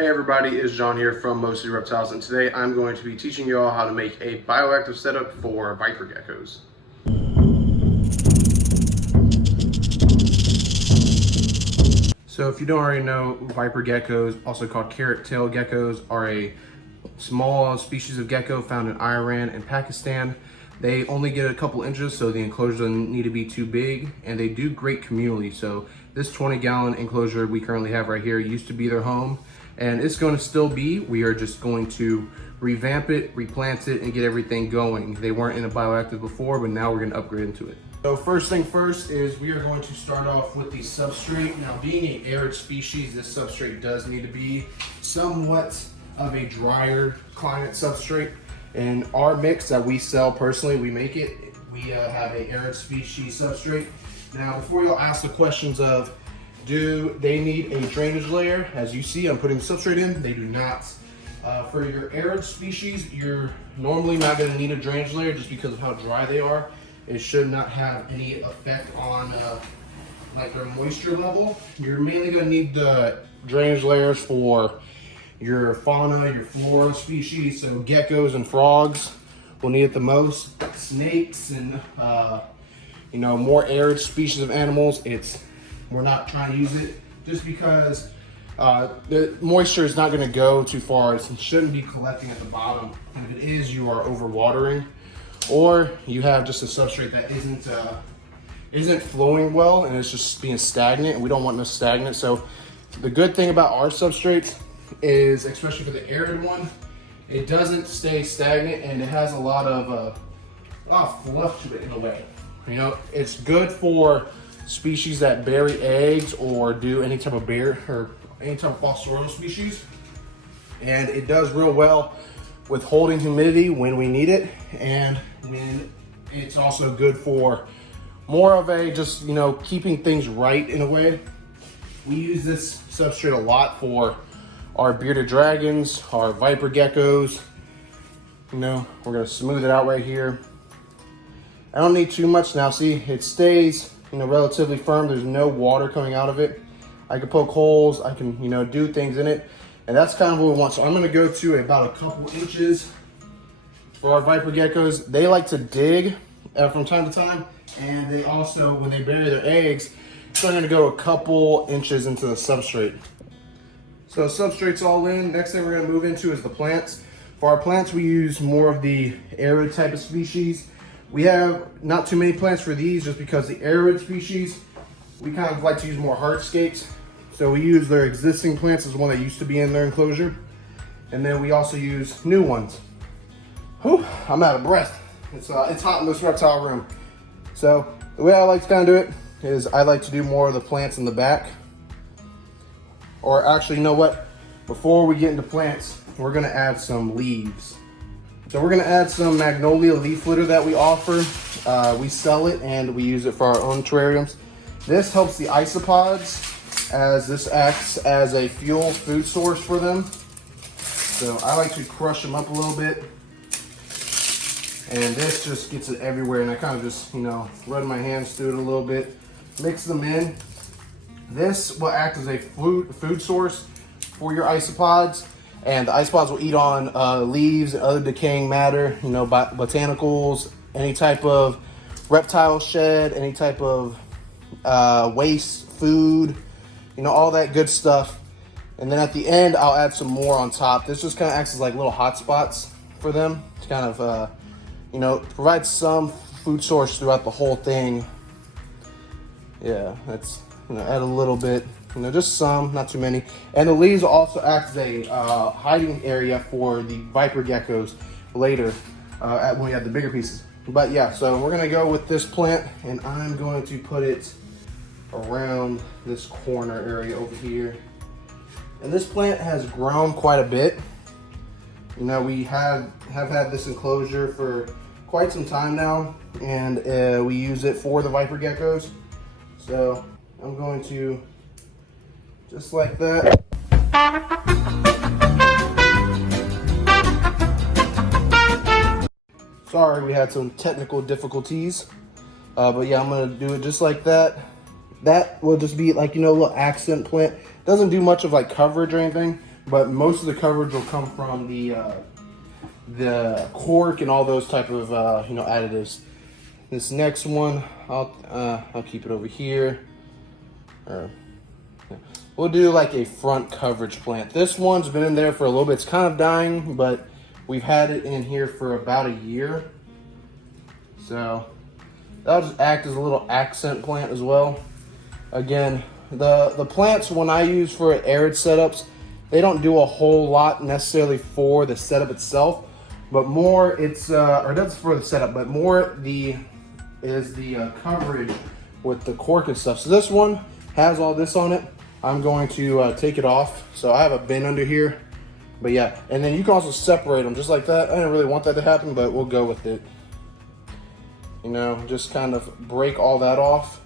Hey everybody, it's John here from Mostly Reptiles, and today I'm going to be teaching you all how to make a bioactive setup for viper geckos. So if you don't already know, viper geckos, also called carrot tail geckos, are a small species of gecko found in Iran and Pakistan. They only get a couple inches, so the enclosure doesn't need to be too big, and they do great communally. So this 20-gallon enclosure we currently have right here used to be their home, and it's going to still be. We are just going to revamp it, replant it, and get everything going. They weren't in a bioactive before, but now we're going to upgrade into it. So first thing first is we are going to start off with the substrate. Now, being an arid species, this substrate does need to be somewhat of a drier climate substrate. In our mix that we sell personally, we make it, we have a arid species substrate. Now, before you'll ask the questions of, do they need a drainage layer? As you see, I'm putting the substrate in. They do not. For your arid species, you're normally not going to need a drainage layer just because of how dry they are. It should not have any effect on like their moisture level. You're mainly going to need the drainage layers for your fauna, your flora species. So geckos and frogs will need it the most. Snakes and more arid species of animals, we're not trying to use it just because the moisture is not going to go too far. It shouldn't be collecting at the bottom. If it is, you are overwatering, or you have just a substrate that isn't flowing well and it's just being stagnant, and we don't want no stagnant. So the good thing about our substrates is, especially for the arid one, it doesn't stay stagnant and it has a lot of fluff to it in a way. You know, it's good for species that bury eggs or do any type of fossorial species, and it does real well with holding humidity when we need it, and when it's also good for more of a just keeping things right in a way. We use this substrate a lot for our bearded dragons, our viper geckos. We're gonna smooth it out right here. I don't need too much now. See, it stays relatively firm. There's no water coming out of it. I can poke holes, I can do things in it, and that's kind of what we want. So I'm going to go to about a couple inches for our viper geckos. They like to dig from time to time, and they also, when they bury their eggs, so I'm going to go a couple inches into the substrate. So substrate's all in. Next thing we're going to move into is the plants. For our plants, we use more of the arid type of species. We have not too many plants for these just because the arid species, we kind of like to use more hardscapes. So we use their existing plants as one that used to be in their enclosure. And then we also use new ones. Whew, I'm out of breath. It's hot in this reptile room. So the way I like to kind of do it is I like to do more of the plants in the back. Or actually, you know what? Before we get into plants, we're gonna add some leaves. So we're gonna add some magnolia leaf litter that we offer. We sell it and we use it for our own terrariums. This helps the isopods, as this acts as a food source for them. So I like to crush them up a little bit. And this just gets it everywhere. And I kind of just, run my hands through it a little bit, mix them in. This will act as a food source for your isopods. And the isopods will eat on leaves and other decaying matter, botanicals, any type of reptile shed, any type of waste food, all that good stuff. And then at the end, I'll add some more on top. This just kind of acts as like little hot spots for them to kind of, provide some food source throughout the whole thing. Yeah, that's, add a little bit. Just some, not too many. And the leaves also act as a hiding area for the viper geckos later when we have the bigger pieces. But yeah, so we're gonna go with this plant, and I'm going to put it around this corner area over here. And this plant has grown quite a bit. We have had this enclosure for quite some time now, and we use it for the viper geckos. So I'm going to, just like that. Sorry, we had some technical difficulties. But yeah, I'm gonna do it just like that. That will just be like, a little accent plant. Doesn't do much of like coverage or anything, but most of the coverage will come from the cork and all those type of you know, additives. This next one, I'll keep it over here. We'll do like a front coverage plant. This one's been in there for a little bit. It's kind of dying, but we've had it in here for about a year. So that'll just act as a little accent plant as well. Again, the plants when I use for arid setups, they don't do a whole lot necessarily for the setup itself, but more it's or that's for the setup, but more the coverage with the cork and stuff. So this one has all this on it. I'm going to take it off. So I have a bin under here, but yeah, and then you can also separate them just like that. I didn't really want that to happen, but we'll go with it. You know, just kind of break all that off.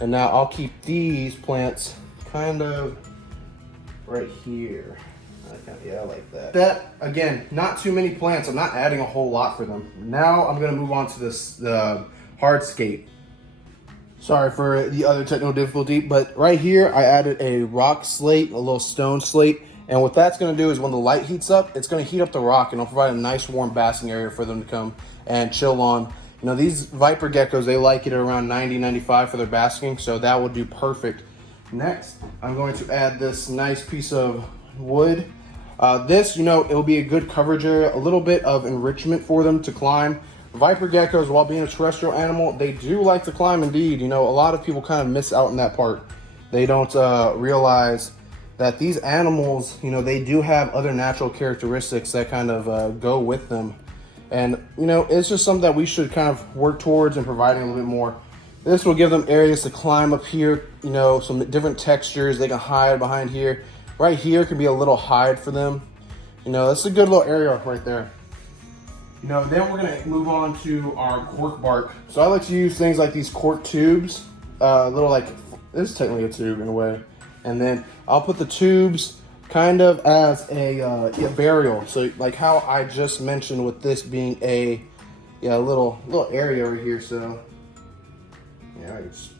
And now I'll keep these plants kind of right here. Yeah, I like that. That, again, not too many plants. I'm not adding a whole lot for them. Now I'm gonna move on to the hardscape. Sorry for the other technical difficulty, but right here I added a rock slate, a little stone slate. And what that's gonna do is when the light heats up, it's gonna heat up the rock and it'll provide a nice warm basking area for them to come and chill on. You know, these viper geckos, they like it at around 90, 95 for their basking, so that would do perfect. Next, I'm going to add this nice piece of wood. This, you know, it will be a good coverage area, a little bit of enrichment for them to climb. Viper geckos, while being a terrestrial animal, they do like to climb indeed. You know, a lot of people kind of miss out on that part. They don't realize that these animals, you know, they do have other natural characteristics that kind of go with them. And, you know, it's just something that we should kind of work towards and providing a little bit more. This will give them areas to climb up here, you know, some different textures. They can hide behind here. Right here could be a little hide for them. You know, that's a good little area right there. You know, then we're gonna move on to our cork bark. So I like to use things like these cork tubes, little like, this is technically a tube in a way. And then I'll put the tubes kind of as a burial. So like how I just mentioned with this being a little area over here. So yeah, I just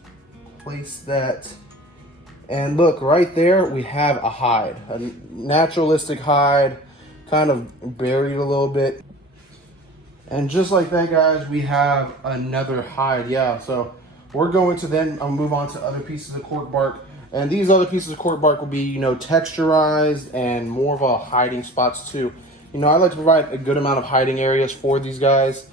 place that. And look, right there, we have a hide, a naturalistic hide, kind of buried a little bit. And just like that, guys, we have another hide. Yeah, so we're going to then move on to other pieces of cork bark. And these other pieces of cork bark will be, you know, texturized and more of a hiding spots too. You know, I like to provide a good amount of hiding areas for these guys.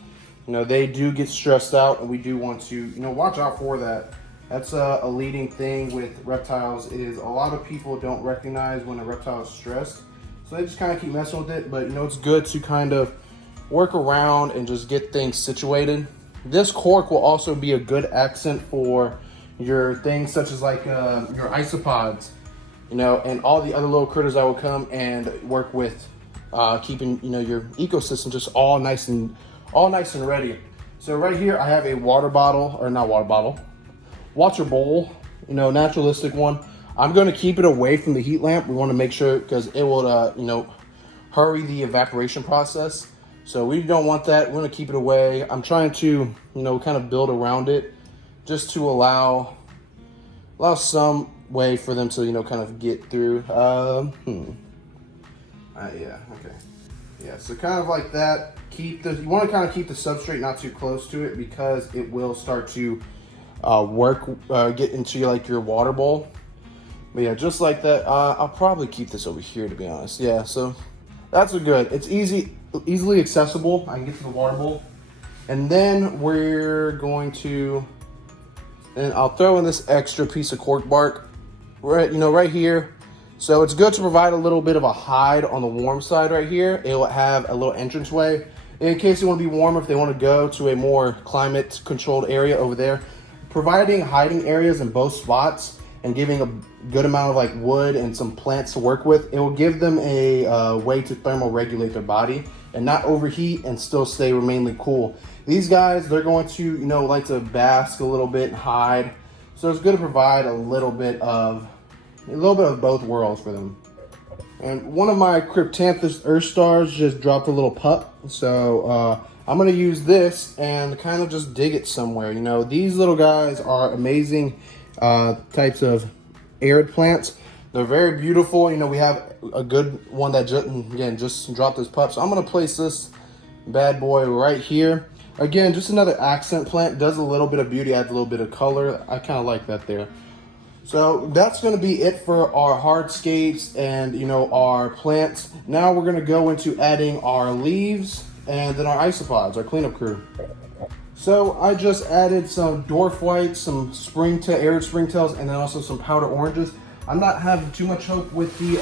You know, they do get stressed out and we do want to, you know, watch out for that. That's a leading thing with reptiles is a lot of people don't recognize when a reptile is stressed. So they just kind of keep messing with it. But, you know, it's good to kind of work around and just get things situated. This cork will also be a good accent for your things such as like your isopods, you know, and all the other little critters that will come and work with keeping, you know, your ecosystem just all nice and ready. So right here I have a water bowl, you know, naturalistic one. I'm going to keep it away from the heat lamp. We want to make sure because it will, you know, hurry the evaporation process. So we don't want that. We're going to keep it away. I'm trying to, you know, kind of build around it just to allow some way for them to, you know, kind of get through. Yeah, okay. Yeah, so kind of like that. You want to kind of keep the substrate not too close to it because it will start to get into like your water bowl. But yeah, just like that. I'll probably keep this over here to be honest. Yeah, so that's a good. It's easily accessible. I can get to the water bowl. And then we're going to, and I'll throw in this extra piece of cork bark right, you know, right here. So it's good to provide a little bit of a hide on the warm side right here. It will have a little entranceway in case they want to be warmer, if they want to go to a more climate controlled area over there. Providing hiding areas in both spots and giving a good amount of like wood and some plants to work with, it will give them a way to thermoregulate their body and not overheat and still stay remainly cool. These guys, they're going to, you know, like to bask a little bit and hide. So it's good to provide a little bit of both worlds for them. And one of my Cryptanthus Earth Stars just dropped a little pup. So I'm gonna use this and kind of just dig it somewhere. You know, these little guys are amazing types of arid plants. They're very beautiful. You know, we have a good one that just dropped his pup. So I'm gonna place this bad boy right here. Again, just another accent plant. Does a little bit of beauty, adds a little bit of color. I kind of like that there. So that's going to be it for our hardscapes and, you know, our plants. Now we're going to go into adding our leaves and then our isopods, our cleanup crew. So I just added some dwarf whites, some arid springtails, and then also some powder oranges. I'm not having too much hope with the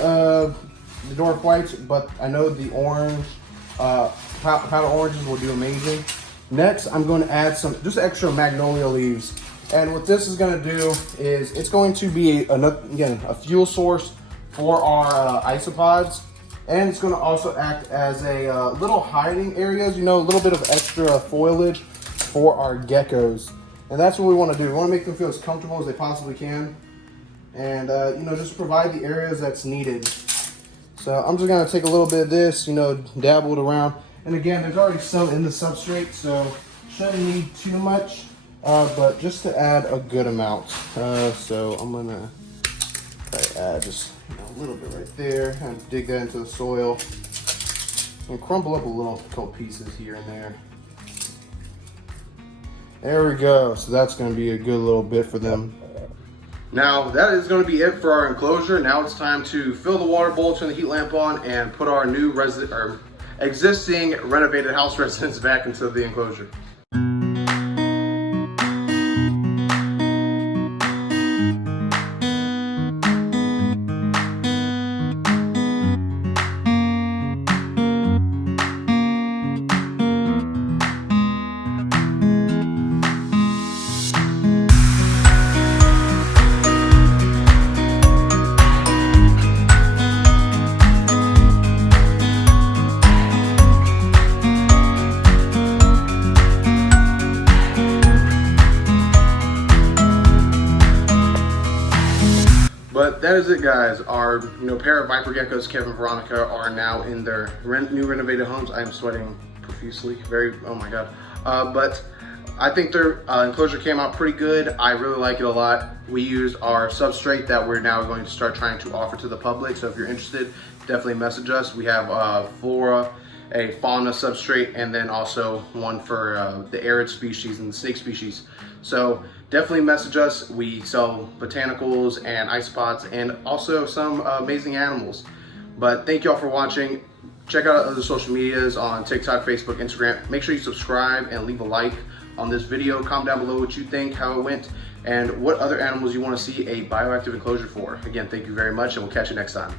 dwarf whites, but I know the orange, powder oranges will do amazing. Next, I'm going to add some just extra magnolia leaves. And what this is going to do is it's going to be, a fuel source for our isopods. And it's going to also act as a little hiding areas, you know, a little bit of extra foliage for our geckos. And that's what we want to do. We want to make them feel as comfortable as they possibly can. And, you know, just provide the areas that's needed. So I'm just going to take a little bit of this, you know, dabble it around. And again, there's already some in the substrate, so shouldn't need too much. But just to add a good amount. So I'm gonna try to add just a little bit right there and dig that into the soil and crumble up a couple pieces here and there. There we go. So that's gonna be a good little bit for them. Now that is gonna be it for our enclosure. Now it's time to fill the water bowl, turn the heat lamp on, and put our new existing renovated house residents back into the enclosure. But that is it, guys. Our pair of Viper geckos, Kevin and Veronica, are now in their new renovated homes. I am sweating profusely. Oh my god. But I think their enclosure came out pretty good. I really like it a lot. We used our substrate that we're now going to start trying to offer to the public. So if you're interested, definitely message us. We have flora, a fauna substrate, and then also one for the arid species and the snake species. So definitely message us. We sell botanicals and isopods and also some amazing animals. But thank y'all for watching. Check out other social medias on TikTok, Facebook, Instagram. Make sure you subscribe and leave a like on this video. Comment down below what you think, how it went, and what other animals you want to see a bioactive enclosure for. Again, thank you very much, and we'll catch you next time.